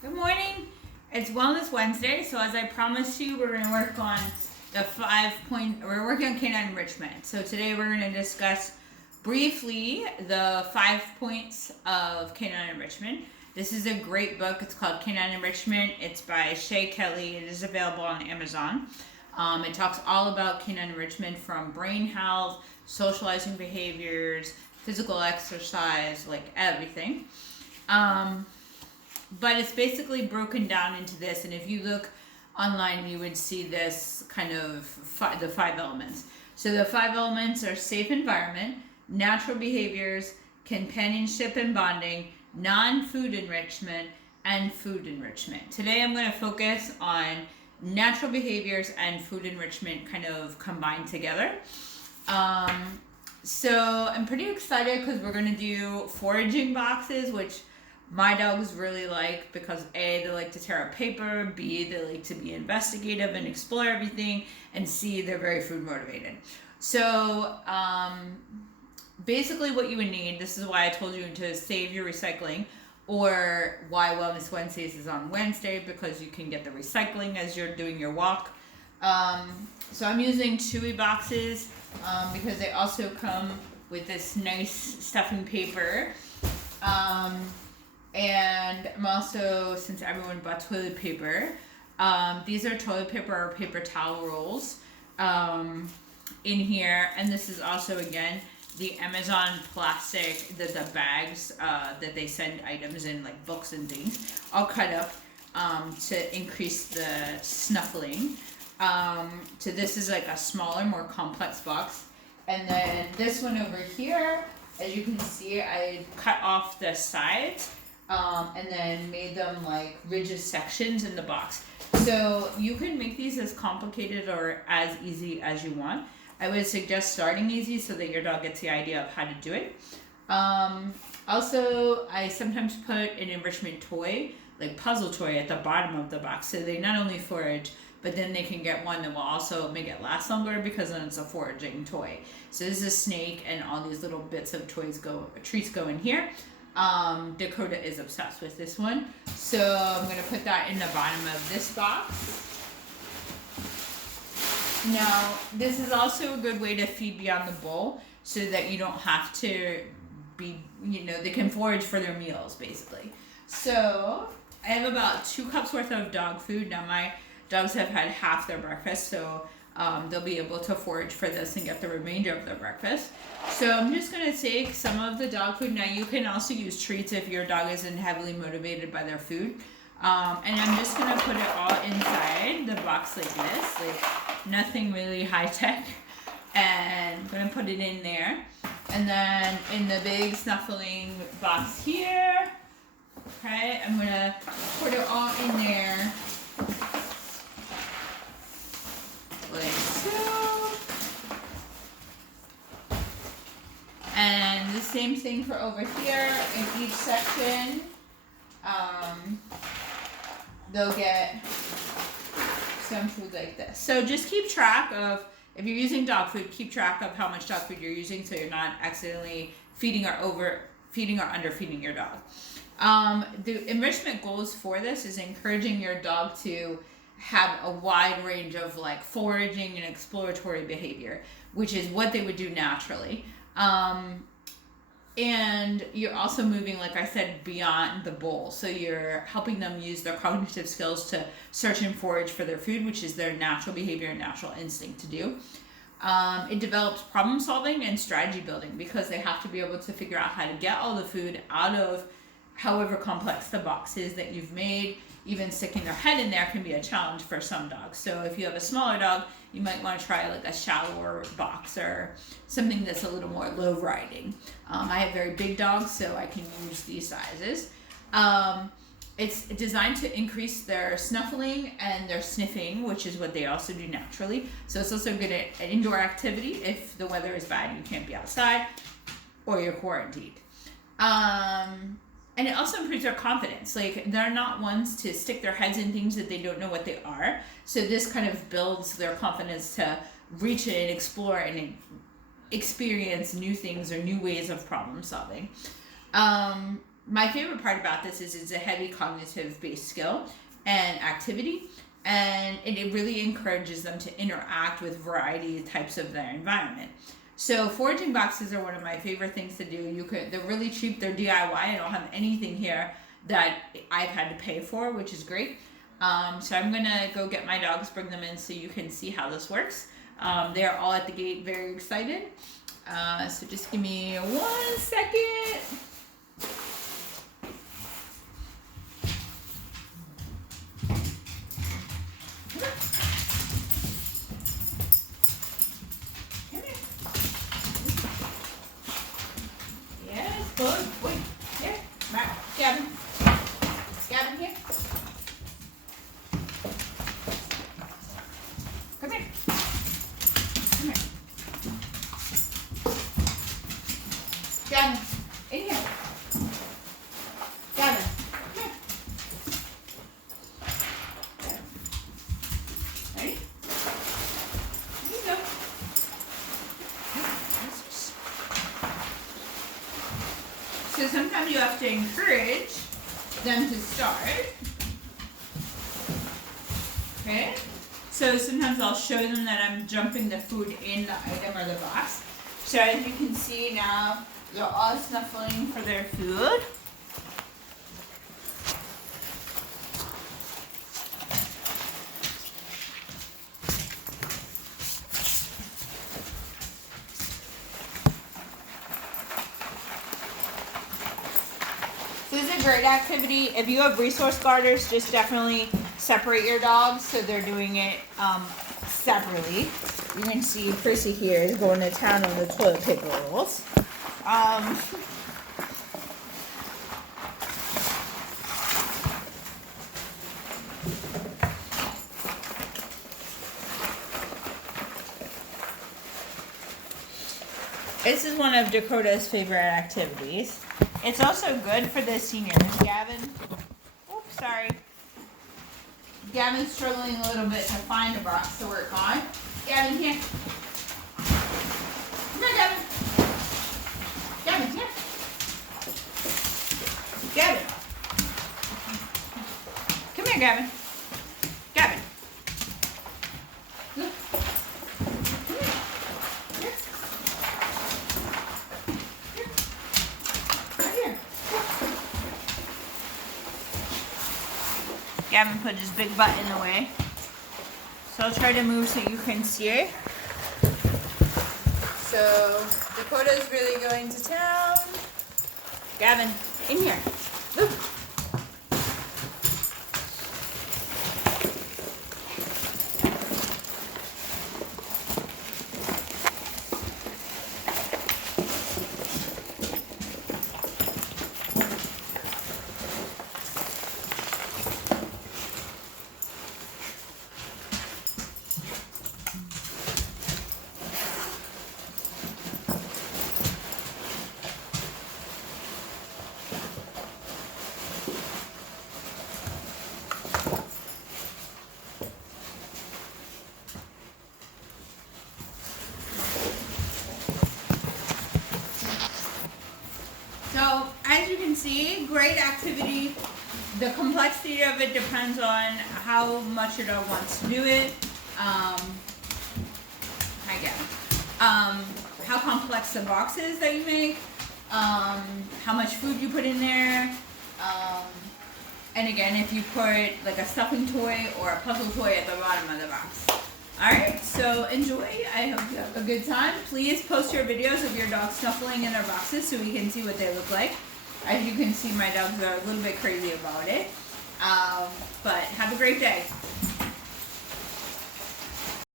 Good morning. It's Wellness Wednesday, so as I promised you, we're going to work on we're working on canine enrichment. So today we're going to discuss briefly the 5 points of canine enrichment. This is a great book. It's called Canine Enrichment. It's by Shay Kelly. It is available on Amazon. It talks all about canine enrichment, from brain health, socializing behaviors, physical exercise, like everything. But it's basically broken down into this, and if you look online, you would see this kind of the 5 elements. So the 5 elements are safe environment, natural behaviors, companionship and bonding, non-food enrichment, and food enrichment. Today I'm going to focus on natural behaviors and food enrichment kind of combined together. So I'm pretty excited because we're going to do foraging boxes, which my dogs really like, because A, they like to tear up paper, B, they like to be investigative and explore everything, and C, they're very food motivated. So basically what you would need, this is why I told you to save your recycling, or why Wellness Wednesdays is on Wednesday, because you can get the recycling as you're doing your walk. So I'm using Chewy boxes because they also come with this nice stuffing paper. And I'm also, since everyone bought toilet paper, these are toilet paper or paper towel rolls in here. And this is also, again, the Amazon plastic, the bags that they send items in, like books and things, all cut up to increase the snuffling. So this is like a smaller, more complex box. And then this one over here, as you can see, I cut off the sides. And then made them like rigid sections in the box. So you can make these as complicated or as easy as you want. I would suggest starting easy so that your dog gets the idea of how to do it. Also, I sometimes put an enrichment toy, like puzzle toy, at the bottom of the box, so they not only forage, but then they can get one that will also make it last longer, because then it's a foraging toy. So this is a snake, and all these little bits of treats go in here. Dakota is obsessed with this one, so I'm going to put that in the bottom of this box. Now, this is also a good way to feed beyond the bowl, so that you don't have to be, they can forage for their meals, basically. So I have about 2 cups worth of dog food. Now, my dogs have had half their breakfast, so they'll be able to forage for this and get the remainder of their breakfast. So I'm just going to take some of the dog food. Now, you can also use treats if your dog isn't heavily motivated by their food. And I'm just going to put it all inside the box like this, like nothing really high tech. And I'm going to put it in there. And then in the big snuffling box here, okay, I'm going to put it all in there. Like so. And the same thing for over here. In each section, they'll get some food like this. So just keep track of, if you're using dog food, keep track of how much dog food you're using, so you're not accidentally feeding or overfeeding or underfeeding your dog. The enrichment goals for this is encouraging your dog to have a wide range of like foraging and exploratory behavior, which is what they would do naturally. And you're also moving, like I said, beyond the bowl. So you're helping them use their cognitive skills to search and forage for their food, which is their natural behavior and natural instinct to do. It develops problem solving and strategy building, because they have to be able to figure out how to get all the food out of however complex the box is that you've made. Even sticking their head in there can be a challenge for some dogs. So if you have a smaller dog, you might want to try like a shallower box or something that's a little more low riding. I have very big dogs, so I can use these sizes. It's designed to increase their snuffling and their sniffing, which is what they also do naturally. So it's also good at indoor activity. If the weather is bad, you can't be outside, or you're quarantined. And it also improves their confidence. Like, they're not ones to stick their heads in things that they don't know what they are. So this kind of builds their confidence to reach it and explore and experience new things or new ways of problem solving. my favorite part about this is it's a heavy cognitive based skill and activity, and it really encourages them to interact with variety of types of their environment. So foraging boxes are one of my favorite things to do. They're really cheap, they're DIY. I don't have anything here that I've had to pay for, which is great. So I'm gonna go get my dogs, bring them in so you can see how this works. They're all at the gate, very excited. So just give me 1 second. Good. Wait. Here. Mark. Gavin. Gavin, here. Come here. Come here. Gavin. In here. Gavin. Here. Ready? There you go. So sometimes you have to encourage them to start. Okay? So sometimes I'll show them that I'm dumping the food in the item or the box. So as you can see now, they're all snuffling for their food. This is a great activity. If you have resource guarders, just definitely separate your dogs so they're doing it separately. You can see Prissy here is going to town on the toilet paper rolls. This is one of Dakota's favorite activities. It's also good for the seniors. Gavin, oops, sorry. Gavin's struggling a little bit to find a box to work on. Gavin, here. Come here, Gavin. Gavin, here. Gavin. Come here, Gavin. Gavin. Look. Gavin put his big butt in the way. So I'll try to move so you can see it. So Dakota's really going to town. Gavin, in here. Look. So, as you can see, great activity. The complexity of it depends on how much your dog wants to do it. How complex the box is that you make. How much food you put in there. And again, if you put like a stuffing toy or a puzzle toy at the bottom of the box. Alright, so enjoy. I hope you have a good time. Please post your videos of your dog snuffling in their boxes so we can see what they look like. As you can see, my dogs are a little bit crazy about it. But have a great day.